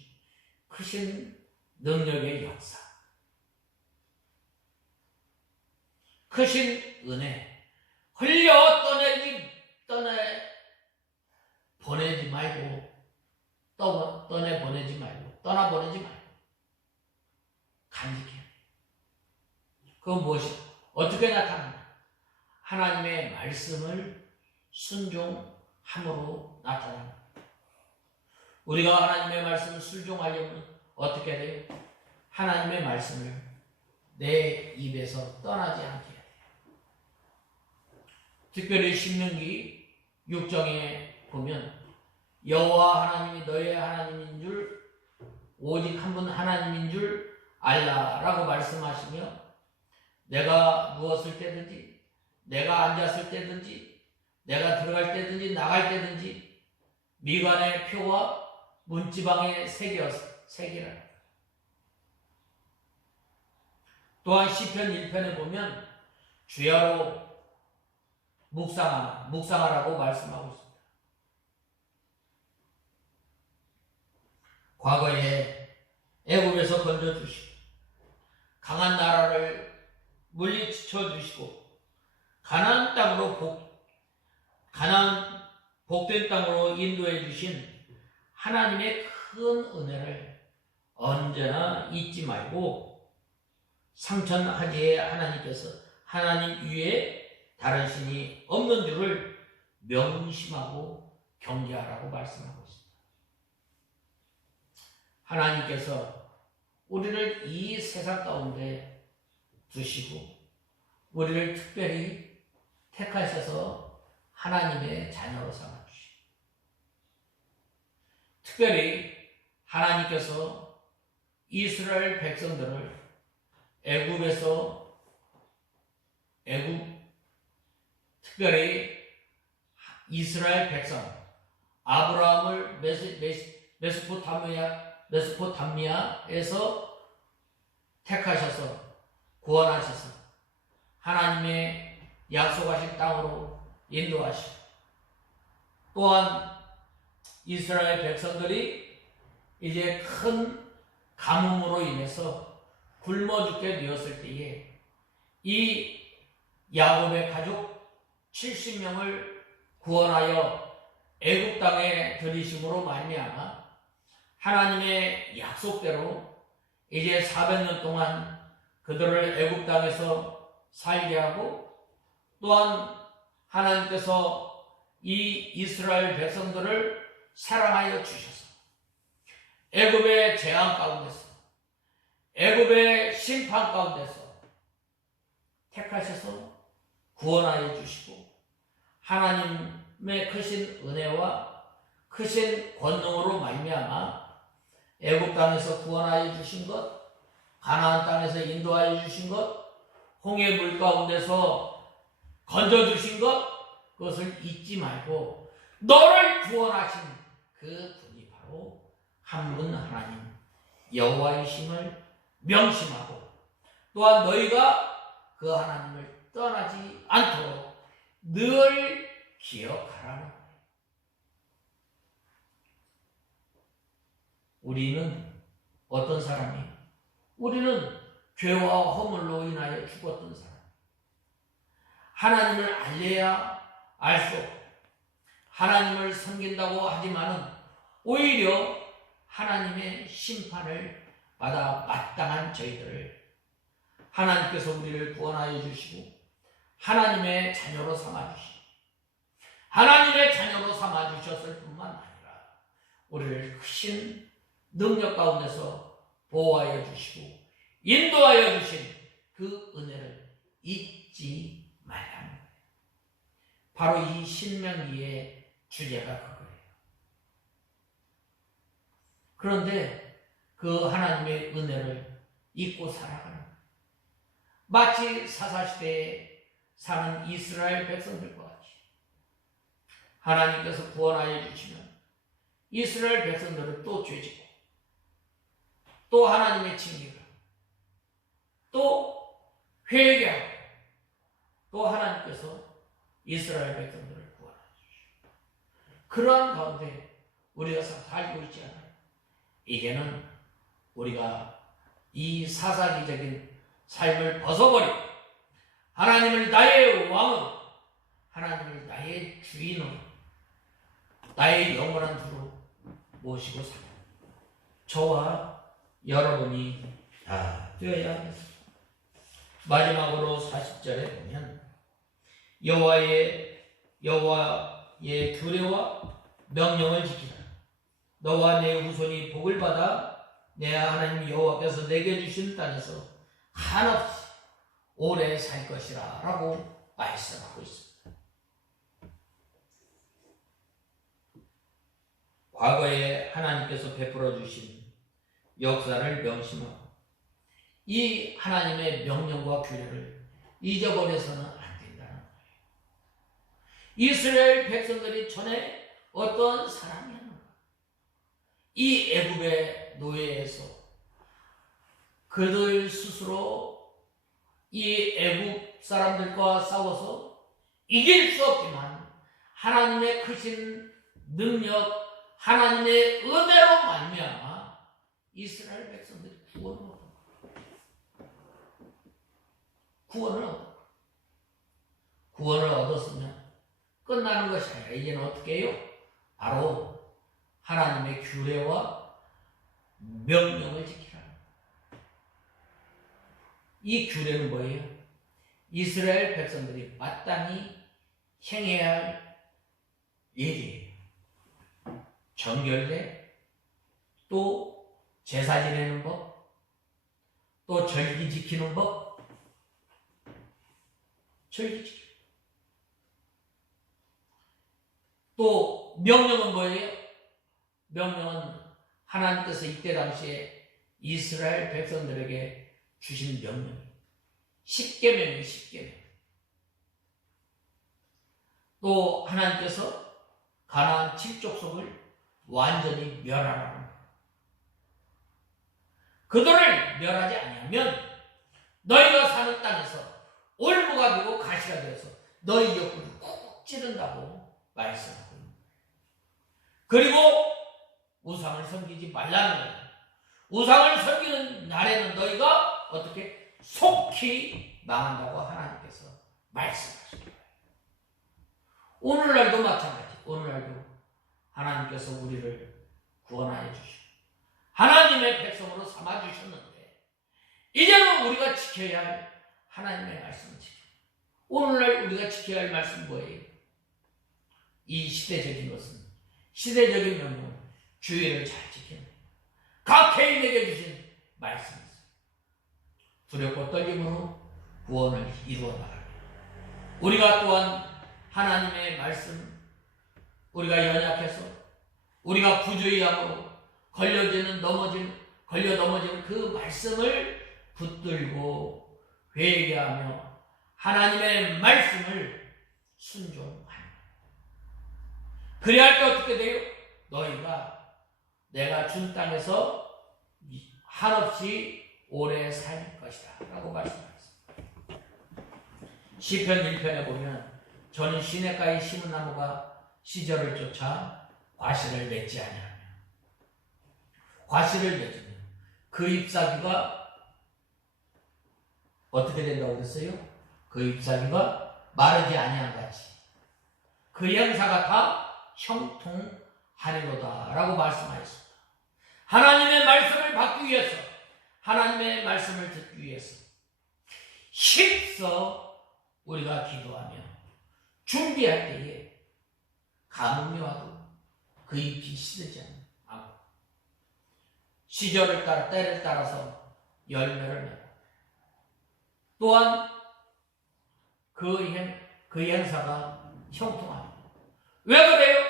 크신 능력의 역사, 크신 은혜, 흘려 보내지 말고 떠나보내지 말고 간직해요. 그건 무엇이야? 어떻게 나타나냐? 하나님의 말씀을 순종함으로 나타납니다. 우리가 하나님의 말씀을 순종하려면 어떻게 돼요? 하나님의 말씀을 내 입에서 떠나지 않게 해야 돼요. 특별히 신명기 6장에 보면 여호와 하나님이 너의 하나님인 줄 오직 한 분 하나님인 줄 알라라고 말씀하시며 내가 누웠을 때든지 내가 앉았을 때든지 내가 들어갈 때든지 나갈 때든지 미간의 표와 문지방에 새기라. 또한 시편 1편에 보면 주야로 묵상하라고 말씀하고 있습니다. 과거에 애굽에서 건져주시고 강한 나라를 물리쳐 주시고 가나안 복된 땅으로 인도해 주신 하나님의 큰 은혜를 언제나 잊지 말고 상천하지에 하나님께서 하나님 위에 다른 신이 없는 줄을 명심하고 경계하라고 말씀하고 있습니다. 하나님께서 우리를 이 세상 가운데 두시고 우리를 특별히 택하셔서 하나님의 자녀로 삼아주시고 특별히 하나님께서 이스라엘 백성들을 특별히 이스라엘 백성 아브라함을 메소포타미아에서 택하셔서 구원하셔서 하나님의 약속하신 땅으로 인도하시고 또한 이스라엘 백성들이 이제 큰 가뭄으로 인해서 굶어 죽게 되었을 때에 이 야곱의 가족 70명을 구원하여 애굽 땅에 들이심으로 말미암아 하나님의 약속대로 이제 400년 동안 그들을 애굽 땅에서 살게 하고 또한 하나님께서 이 이스라엘 백성들을 사랑하여 주셔서 애굽의 재앙 가운데서 애굽의 심판 가운데서 택하셔서 구원하여 주시고 하나님의 크신 은혜와 크신 권능으로 말미암아 애굽 땅에서 구원하여 주신 것, 가나안 땅에서 인도하여 주신 것, 홍해 물 가운데서 건져 주신 것, 그것을 잊지 말고 너를 구원하신 그 분이 바로 한 분 하나님 여호와이심을 명심하고 또한 너희가 그 하나님을 떠나지 않도록 늘 기억하라는 거예요. 우리는 어떤 사람이에요? 우리는 죄와 허물로 인하여 죽었던 사람. 하나님을 알려야 알 수 없고 하나님을 섬긴다고 하지만은 오히려 하나님의 심판을 받아 마땅한 저희들을 하나님께서 우리를 구원하여 주시고 하나님의 자녀로 삼아주시고 하나님의 자녀로 삼아주셨을 뿐만 아니라 우리를 크신 능력 가운데서 보호하여 주시고 인도하여 주신 그 은혜를 잊지 말라는 거예요. 바로 이 신명기의 주제가 그거예요. 그런데 그 하나님의 은혜를 잊고 살아가는 거예요. 마치 사사시대에 사는 이스라엘 백성들과 같이 하나님께서 구원하여 주시면 이스라엘 백성들은 또 죄지고 또 하나님의 징계가 또 회개하고 또 하나님께서 이스라엘 백성들을 구원하여 주시고 그러한 가운데 우리가 살고 있지 않아요. 이제는 우리가 이 사사기적인 삶을 벗어버리고 하나님을 나의 왕으로 하나님을 나의 주인으로 나의 영원한 주로 모시고 살아요. 저와 여러분이 다 되어야 하겠습니다. 마지막으로 40절에 보면 여호와의 규례와 명령을 지키라. 너와 내 후손이 복을 받아 내 하나님 여호와께서 내게 주신 땅에서 한없이 오래 살 것이라 라고 말씀하고 있습니다. 과거에 하나님께서 베풀어 주신 역사를 명심하고 이 하나님의 명령과 규례를 잊어버려서는 안 된다는 거예요. 이스라엘 백성들이 전에 어떤 사람이었는가? 이 애굽의 노예에서 그들 스스로 이 애굽 사람들과 싸워서 이길 수 없지만 하나님의 크신 능력, 하나님의 은혜로 말미암아 이스라엘 백성들이 구원을 얻었으면 끝나는 것이 아니라 이제는 어떻게 해요? 바로 하나님의 규례와 명령을 지키라. 이 규례는 뭐예요? 이스라엘 백성들이 마땅히 행해야 할 예제예요. 정결례, 또 제사 지내는 법, 또 절기 지키는 법, 절기 지키는 법. 또 명령은 뭐예요? 명령은 하나님께서 이때 당시에 이스라엘 백성들에게 주신 명령. 10계명이에요. 10계명. 또 하나님께서 가나안 7족속을 완전히 멸하라는 거예요. 그들을 멸하지 아니하면 너희가 사는 땅에서 올무가 되고 가시가 되어서 너희 옆구리를 쿡 찌른다고 말씀하고 있는 거예요. 그리고 우상을 섬기지 말라는 거예요. 우상을 섬기는 날에는 너희가 어떻게 속히 망한다고 하나님께서 말씀하신 거예요. 오늘날도 마찬가지. 오늘날도 하나님께서 우리를 구원하여 주시고 하나님의 백성으로 삼아주셨는데 이제는 우리가 지켜야 할 하나님의 말씀을 지켜요. 오늘날 우리가 지켜야 할 말씀은 뭐예요? 이 시대적인 것은 시대적인 명령은 주의를 잘 지키는 각 개인에게 주신 말씀이었어요. 두렵고 떨림으로 구원을 이루어 나가며 우리가 또한 하나님의 말씀 우리가 연약해서 우리가 부주의함으로 걸려 넘어지는 그 말씀을 붙들고 회개하며 하나님의 말씀을 순종하는 거예요. 그래야 할 때 어떻게 돼요? 너희가 내가 준 땅에서 한없이 오래 살 것이다 라고 말씀하셨습니다. 시편 1편에 보면 저는 시냇가에 심은 나무가 시절을 쫓아 과실을 맺지 아니하며 과실을 맺으면 그 잎사귀가 어떻게 된다고 그랬어요? 그 잎사귀가 마르지 아니한 같이 그 형사가 다 형통하리로다 라고 말씀하셨습니다. 하나님의 말씀을 받기 위해서 하나님의 말씀을 듣기 위해서 힘써 우리가 기도하며 준비할 때에 가뭄이 와도 그 잎이 시들지 않고 시절을 따라 때를 따라서 열매를 맺고 또한 그 행사가 형통합니다. 왜 그래요?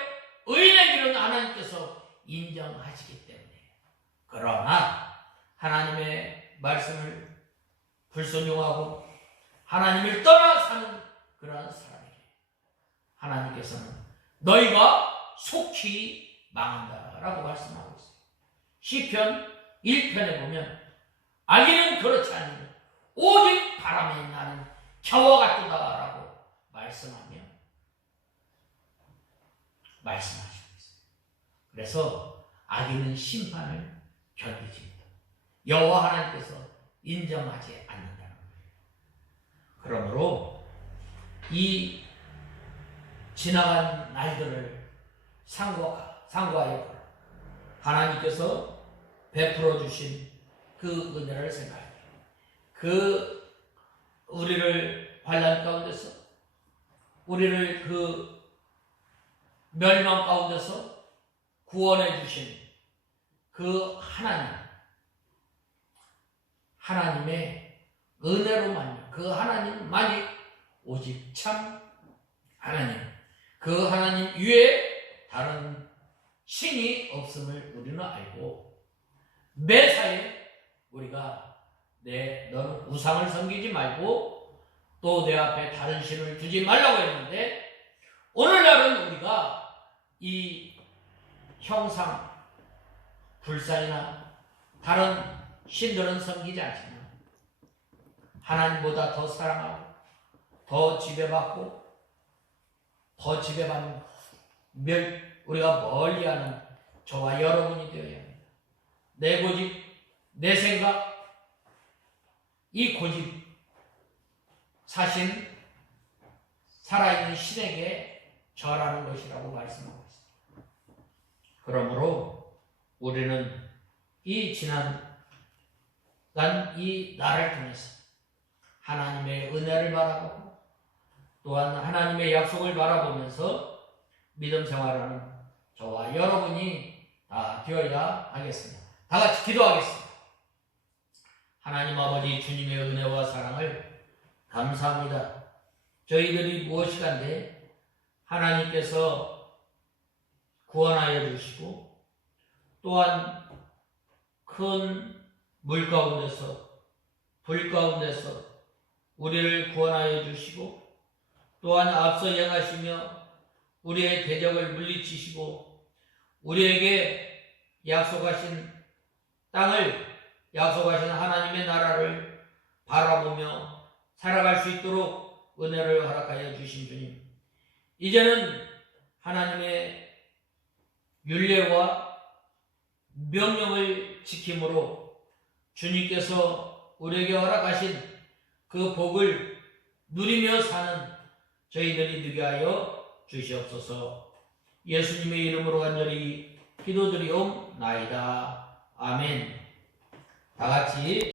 의인의 길은 하나님께서 인정하시기 때문에. 그러나 하나님의 말씀을 불순종하고 하나님을 떠나 사는 그러한 사람에게 하나님께서는 너희가 속히 망한다라고 말씀하고 있어요. 시편 1편에 보면 악인은 그렇지 않으니 오직 바람에 나는 겨와 같도다라고 말씀하시고 있어요. 그래서 악인은 심판을 견디지 못합니다. 여호와 하나님께서 인정하지 않는다는 거예요. 그러므로 이 지나간 날들을 상고하여 하나님께서 베풀어 주신 그 은혜를 생각해요. 그 우리를 환난 가운데서 우리를 그 멸망 가운데서 구원해 주신 그 하나님의 은혜로만요. 그 하나님만이 오직 참 하나님, 그 하나님 위에 다른 신이 없음을 우리는 알고 매사에 우리가 너는 우상을 섬기지 말고 또 내 앞에 다른 신을 두지 말라고 했는데 오늘날은 우리가 이 형상, 불살이나 다른 신들은 섬기지 않지만 하나님보다 더 사랑하고 더 지배받고 더 지배받는 우리가 멀리하는 저와 여러분이 되어야 합니다. 내 고집, 내 생각, 이 고집 사신 살아있는 신에게 절하는 것이라고 말씀하고 있습니다. 그러므로 우리는 이 지난 이 날을 통해서 하나님의 은혜를 바라보고 또한 하나님의 약속을 바라보면서 믿음 생활하는 저와 여러분이 다 되어야 하겠습니다. 다 같이 기도하겠습니다. 하나님 아버지 주님의 은혜와 사랑을 감사합니다. 저희들이 무엇이간데 하나님께서 구원하여 주시고 또한 큰 물 가운데서 불 가운데서 우리를 구원하여 주시고 또한 앞서 행하시며 우리의 대적을 물리치시고 우리에게 약속하신 땅을 약속하신 하나님의 나라를 바라보며 살아갈 수 있도록 은혜를 허락하여 주신 주님, 이제는 하나님의 율례와 명령을 지킴으로 주님께서 우리에게 허락하신 그 복을 누리며 사는 저희들이 되게 하여 주시옵소서. 예수님의 이름으로 간절히 기도드리옵나이다. 아멘. 다 같이